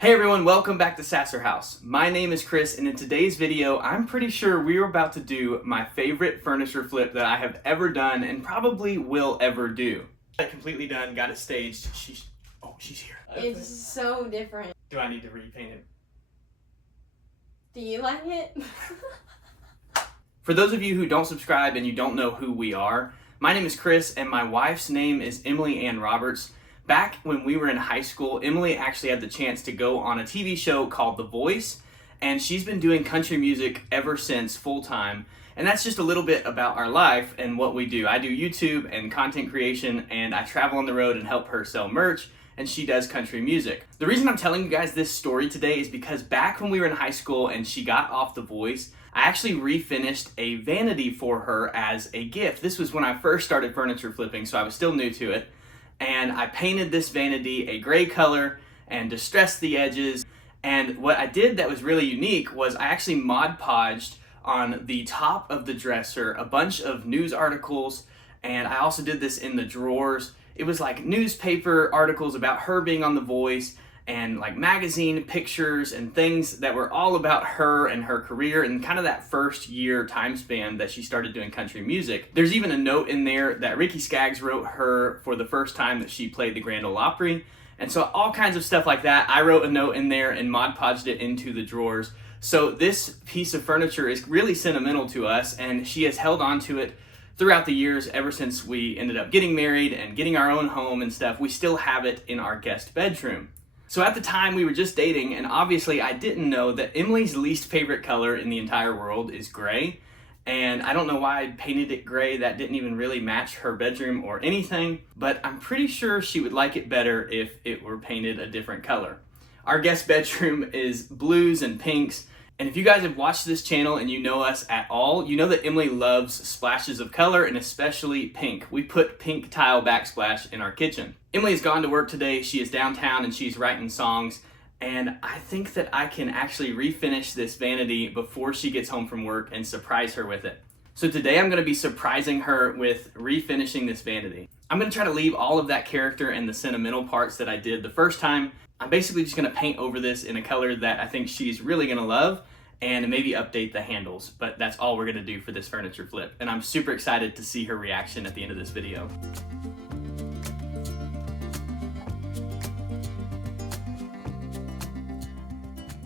Hey everyone, welcome back to Sasser House. My name is Chris, and in today's video, I'm pretty sure we're about to do my favorite furniture flip that I have ever done and probably will ever do. Got it completely done, got it staged. She's here. It's so different. Do I need to repaint it? Do you like it? For those of you who don't subscribe and you don't know who we are, my name is Chris and my wife's name is Emily Ann Roberts. Back when we were in high school, Emily actually had the chance to go on a TV show called The Voice, and she's been doing country music ever since full-time. And that's just a little bit about our life and what we do. I do YouTube and content creation, and I travel on the road and help her sell merch, and she does country music. The reason I'm telling you guys this story today is because back when we were in high school and she got off The Voice, I actually refinished a vanity for her as a gift. This was when I first started furniture flipping, so I was still new to it. And I painted this vanity a gray color and distressed the edges. And what I did that was really unique was I actually Mod Podged on the top of the dresser a bunch of news articles, and I also did this in the drawers. It was like newspaper articles about her being on The Voice and like magazine pictures and things that were all about her and her career and kind of that first year time span that she started doing country music. There's even a note in there that Ricky Skaggs wrote her for the first time that she played the Grand Ole Opry. And so all kinds of stuff like that. I wrote a note in there and Mod Podged it into the drawers. So this piece of furniture is really sentimental to us, and she has held on to it throughout the years ever since we ended up getting married and getting our own home and stuff. We still have it in our guest bedroom. So at the time we were just dating, and obviously I didn't know that Emily's least favorite color in the entire world is gray. And I don't know why I painted it gray. That didn't even really match her bedroom or anything, but I'm pretty sure she would like it better if it were painted a different color. Our guest bedroom is blues and pinks. And if you guys have watched this channel and you know us at all, you know that Emily loves splashes of color and especially pink. We put pink tile backsplash in our kitchen. Emily has gone to work today. She is downtown and she's writing songs. And I think that I can actually refinish this vanity before she gets home from work and surprise her with it. So today I'm going to be surprising her with refinishing this vanity. I'm going to try to leave all of that character and the sentimental parts that I did the first time. I'm basically just going to paint over this in a color that I think she's really going to love and maybe update the handles, but that's all we're going to do for this furniture flip. And I'm super excited to see her reaction at the end of this video.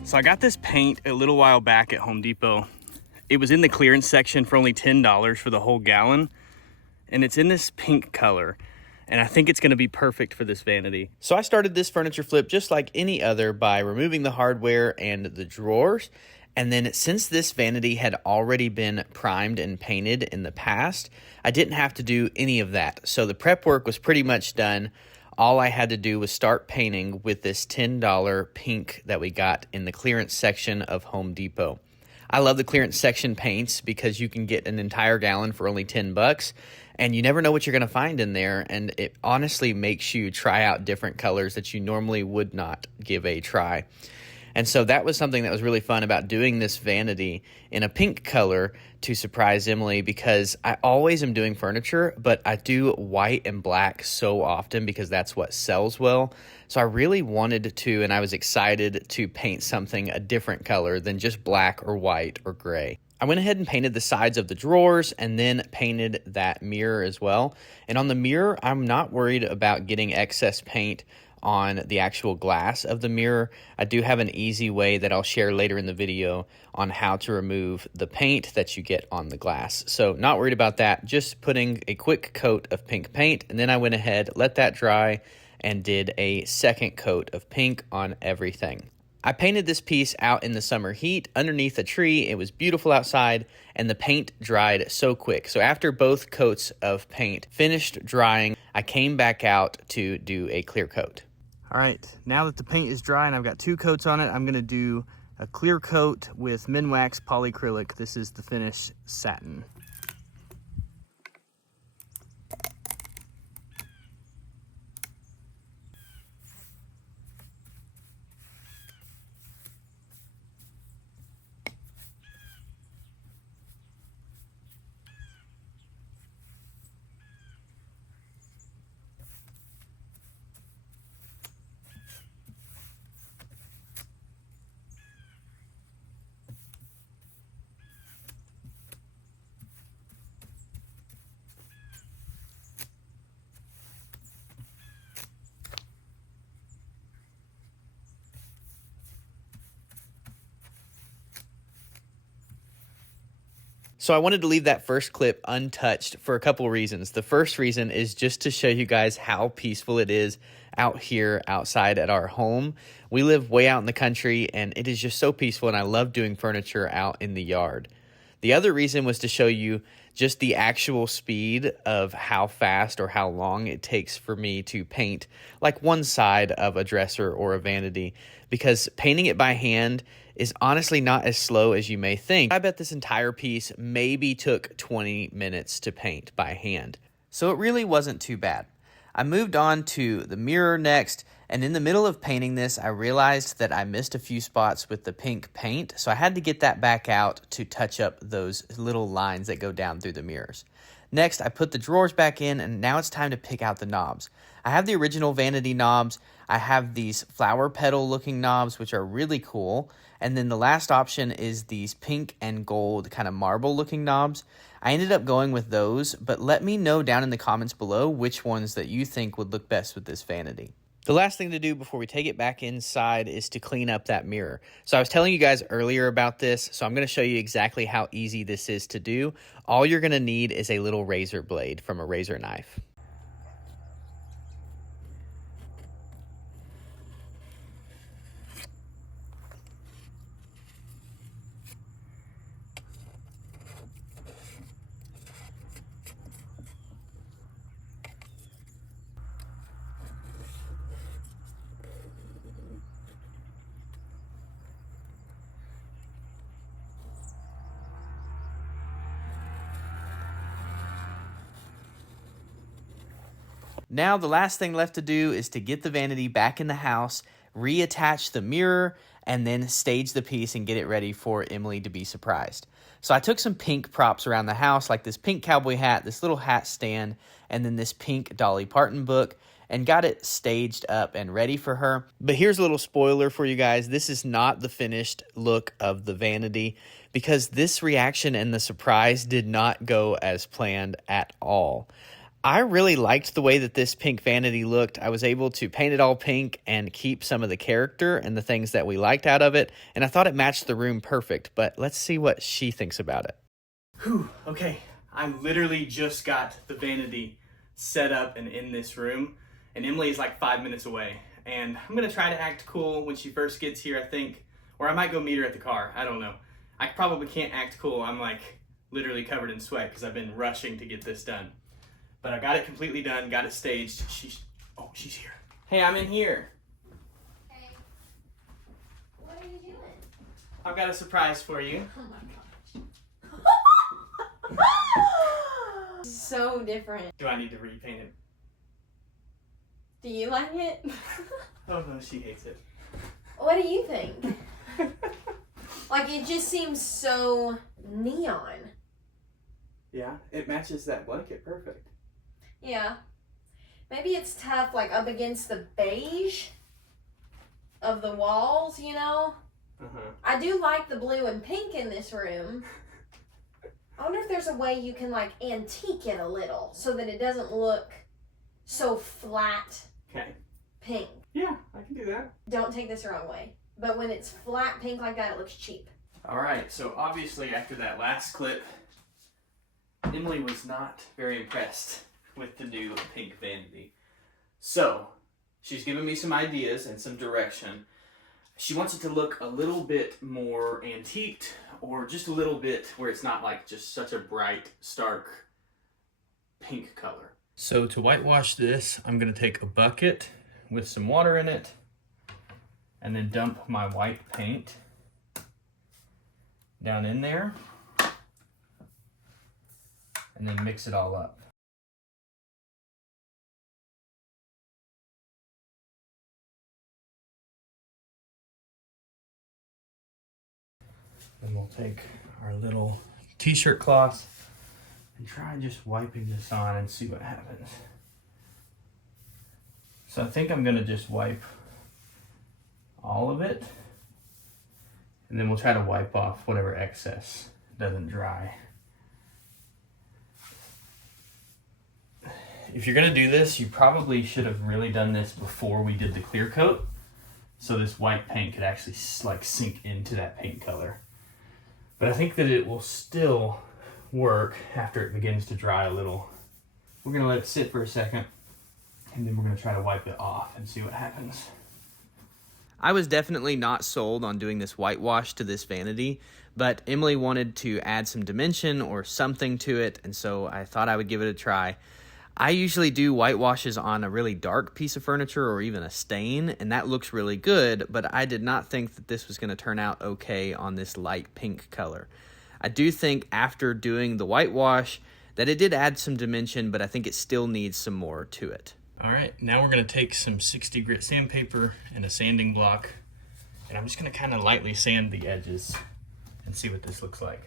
So I got this paint a little while back at Home Depot. It was in the clearance section for only $10 for the whole gallon, and it's in this pink color. And I think it's going to be perfect for this vanity. So I started this furniture flip just like any other by removing the hardware and the drawers. And then since this vanity had already been primed and painted in the past, I didn't have to do any of that. So the prep work was pretty much done. All I had to do was start painting with this $10 pink that we got in the clearance section of Home Depot. I love the clearance section paints because you can get an entire gallon for only $10, and you never know what you're going to find in there, and it honestly makes you try out different colors that you normally would not give a try. And so that was something that was really fun about doing this vanity in a pink color to surprise Emily, because I always am doing furniture, but I do white and black so often because that's what sells well. So I really wanted to, and I was excited to paint something a different color than just black or white or gray. I went ahead and painted the sides of the drawers and then painted that mirror as well. And on the mirror, I'm not worried about getting excess paint on the actual glass of the mirror. I do have an easy way that I'll share later in the video on how to remove the paint that you get on the glass. So not worried about that, just putting a quick coat of pink paint, and then I went ahead, let that dry, and did a second coat of pink on everything. I painted this piece out in the summer heat underneath a tree. It was beautiful outside, and the paint dried so quick. So after both coats of paint finished drying, I came back out to do a clear coat. All right, now that the paint is dry and I've got two coats on it, I'm gonna do a clear coat with Minwax polyacrylic. This is the finish satin. So I wanted to leave that first clip untouched for a couple reasons. The first reason is just to show you guys how peaceful it is out here outside at our home. We live way out in the country and it is just so peaceful, and I love doing furniture out in the yard. The other reason was to show you just the actual speed of how fast or how long it takes for me to paint like one side of a dresser or a vanity, because painting it by hand is honestly not as slow as you may think. I bet this entire piece maybe took 20 minutes to paint by hand. So it really wasn't too bad. I moved on to the mirror next, and in the middle of painting this, I realized that I missed a few spots with the pink paint, so I had to get that back out to touch up those little lines that go down through the mirrors. Next, I put the drawers back in, and now it's time to pick out the knobs. I have the original Vanity knobs. I have these flower petal looking knobs, which are really cool. And then the last option is these pink and gold kind of marble looking knobs. I ended up going with those, but let me know down in the comments below which ones that you think would look best with this vanity. The last thing to do before we take it back inside is to clean up that mirror. So I was telling you guys earlier about this, so I'm going to show you exactly how easy this is to do. All you're going to need is a little razor blade from a razor knife. Now the last thing left to do is to get the vanity back in the house, reattach the mirror, and then stage the piece and get it ready for Emily to be surprised. So I took some pink props around the house, like this pink cowboy hat, this little hat stand, and then this pink Dolly Parton book, and got it staged up and ready for her. But here's a little spoiler for you guys. This is not the finished look of the vanity, because this reaction and the surprise did not go as planned at all. I really liked the way that this pink vanity looked. I was able to paint it all pink and keep some of the character and the things that we liked out of it, and I thought it matched the room perfect, but let's see what she thinks about it. Whew, okay, I literally just got the vanity set up and in this room, and Emily is like 5 minutes away, and I'm gonna try to act cool when she first gets here, I think, or I might go meet her at the car, I don't know. I probably can't act cool. I'm like literally covered in sweat because I've been rushing to get this done. But I got it completely done, got it staged. She's here. Hey, I'm in here. Hey. What are you doing? I've got a surprise for you. Oh my gosh. So different. Do I need to repaint it? Do you like it? Oh no, she hates it. What do you think? Like, it just seems so neon. Yeah, it matches that blanket perfect. Yeah. Maybe it's tough, like, up against the beige of the walls, you know? Uh-huh. I do like the blue and pink in this room. I wonder if there's a way you can, like, antique it a little so that it doesn't look so flat pink. Yeah, I can do that. Don't take this the wrong way. But when it's flat pink like that, it looks cheap. All right, so obviously after that last clip, Emily was not very impressed with the new pink vanity. So she's given me some ideas and some direction. She wants it to look a little bit more antiqued, or just a little bit where it's not like just such a bright, stark pink color. So to whitewash this, I'm gonna take a bucket with some water in it and then dump my white paint down in there and then mix it all up. Then we'll take our little t-shirt cloth and try just wiping this on and see what happens. So I think I'm gonna just wipe all of it, and then we'll try to wipe off whatever excess doesn't dry. If you're gonna do this, you probably should have really done this before we did the clear coat, so this white paint could actually like sink into that paint color. But I think that it will still work after it begins to dry a little. We're gonna let it sit for a second, and then we're gonna try to wipe it off and see what happens. I was definitely not sold on doing this whitewash to this vanity, but Emily wanted to add some dimension or something to it, and so I thought I would give it a try. I usually do whitewashes on a really dark piece of furniture or even a stain, and that looks really good, but I did not think that this was going to turn out okay on this light pink color. I do think after doing the whitewash that it did add some dimension, but I think it still needs some more to it. All right, now we're going to take some 60 grit sandpaper and a sanding block, and I'm just going to kind of lightly sand the edges and see what this looks like.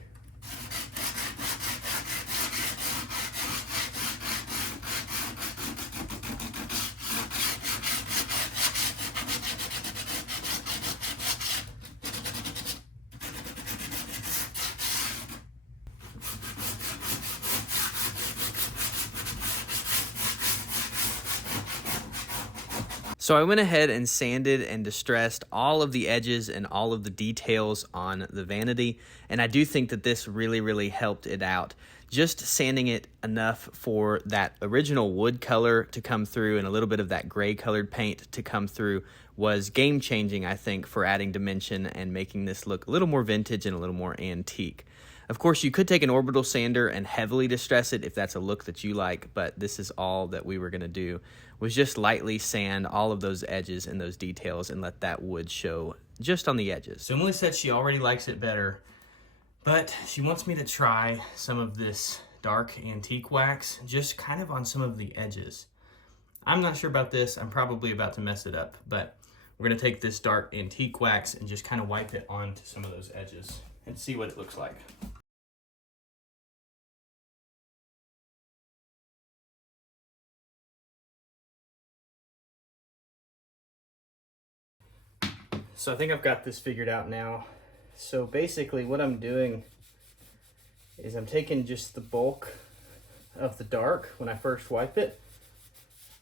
So I went ahead and sanded and distressed all of the edges and all of the details on the vanity, and I do think that this really helped it out. Just sanding it enough for that original wood color to come through and a little bit of that gray colored paint to come through was game-changing, I think, for adding dimension and making this look a little more vintage and a little more antique. Of course, you could take an orbital sander and heavily distress it if that's a look that you like, but this is all that we were going to do, was just lightly sand all of those edges and those details and let that wood show just on the edges. So Emily said she already likes it better, but she wants me to try some of this dark antique wax just kind of on some of the edges. I'm not sure about this. I'm probably about to mess it up, but we're going to take this dark antique wax and just kind of wipe it onto some of those edges and see what it looks like. So I think I've got this figured out now. So basically what I'm doing is I'm taking just the bulk of the dark when I first wipe it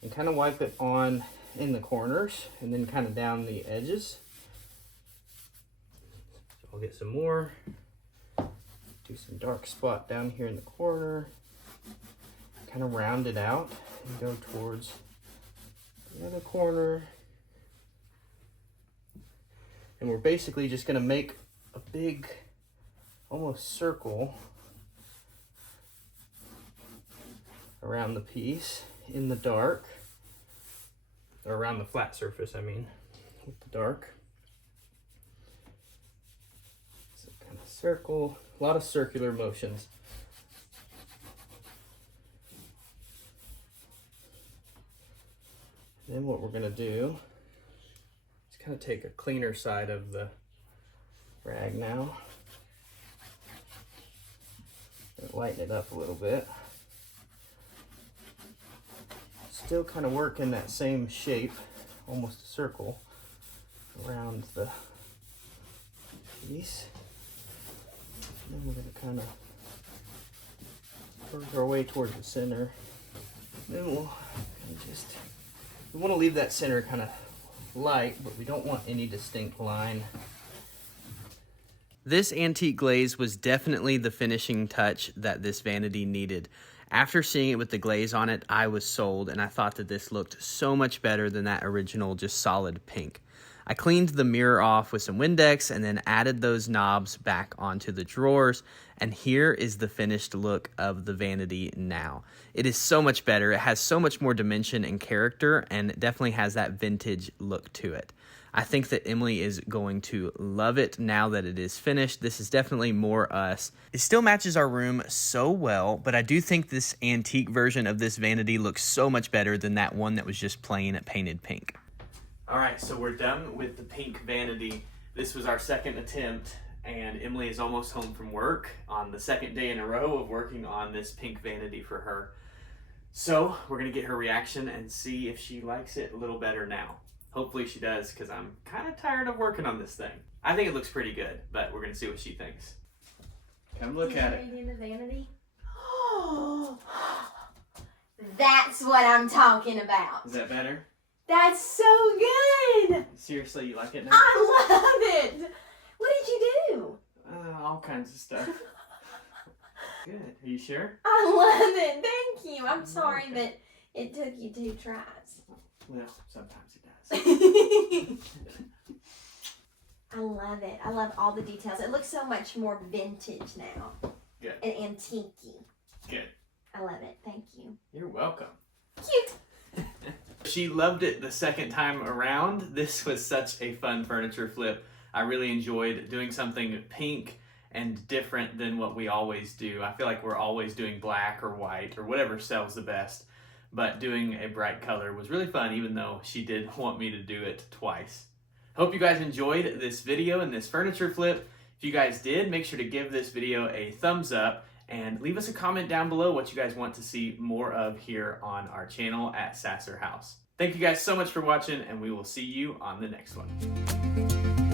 and kind of wipe it on in the corners and then kind of down the edges. So I'll get some more, do some dark spot down here in the corner, kind of round it out and go towards the other corner. And we're basically just going to make a big, almost circle around the piece in the dark, or around the flat surface, I mean, with the dark. So kind of circle, a lot of circular motions. And then what we're going to do, kind of take a cleaner side of the rag now and lighten it up a little bit. Still kind of work in that same shape, almost a circle around the piece. And then we're going to kind of work our way towards the center. Then we'll just, we want to leave that center kind of light, but we don't want any distinct line. This antique glaze was definitely the finishing touch that this vanity needed. After seeing it with the glaze on it, I was sold, and I thought that this looked so much better than that original just solid pink. I cleaned the mirror off with some Windex and then added those knobs back onto the drawers, and here is the finished look of the vanity now. It is so much better. It has so much more dimension and character, and it definitely has that vintage look to it. I think that Emily is going to love it now that it is finished. This is definitely more us. It still matches our room so well, but I do think this antique version of this vanity looks so much better than that one that was just plain painted pink. All right, so we're done with the pink vanity. This was our second attempt, and Emily is almost home from work on the second day in a row of working on this pink vanity for her. So we're gonna get her reaction and see if she likes it a little better now. Hopefully she does, because I'm kind of tired of working on this thing. I think it looks pretty good, but we're gonna see what she thinks. Come look at it. In the vanity? That's what I'm talking about. Is that better? That's so good. Seriously, you like it now? I love it. What did you do? All kinds of stuff. Good. Are you sure? I love it. Thank you. I'm sorry that it took you 2 tries. Well, sometimes it does. I love it. I love all the details. It looks so much more vintage now. Good. And antique-y. Good. I love it. Thank you. You're welcome. Cute. She loved it the second time around. This was such a fun furniture flip. I really enjoyed doing something pink and different than what we always do. I feel like we're always doing black or white or whatever sells the best. But doing a bright color was really fun, even though she did want me to do it twice. Hope you guys enjoyed this video and this furniture flip. If you guys did, make sure to give this video a thumbs up and leave us a comment down below what you guys want to see more of here on our channel at Sasser House. Thank you guys so much for watching, and we will see you on the next one.